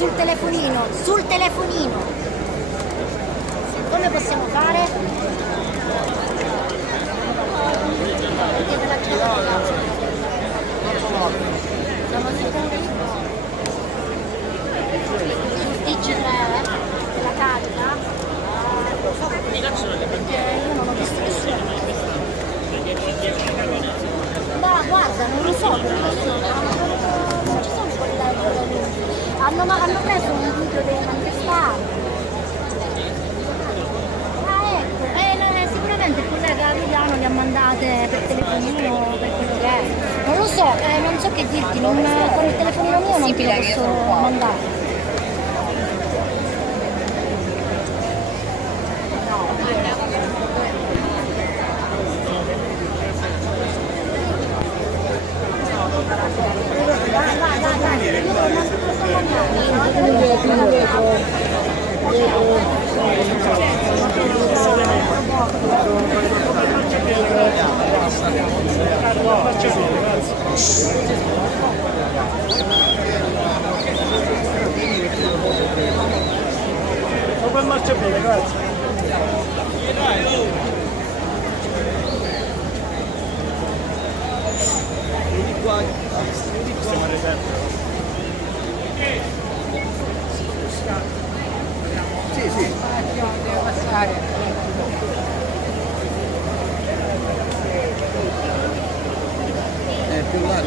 sul telefonino, sul telefonino. Come possiamo fare? Sul TG3 la carica? Io non ho visto nessuno. Ma guarda, non lo so, perché non ci sono quelle. Hanno preso un video dei manifestanti. Ah ecco, sicuramente il collega Luciano li ha mandate per telefonino, per quello che è. Non lo so, non so che dirti, con il telefonino mio non te lo posso mandare. Dopo il marciapiede, grazie. Siamo arrivati. Sì, sì. Devo passare. Più là,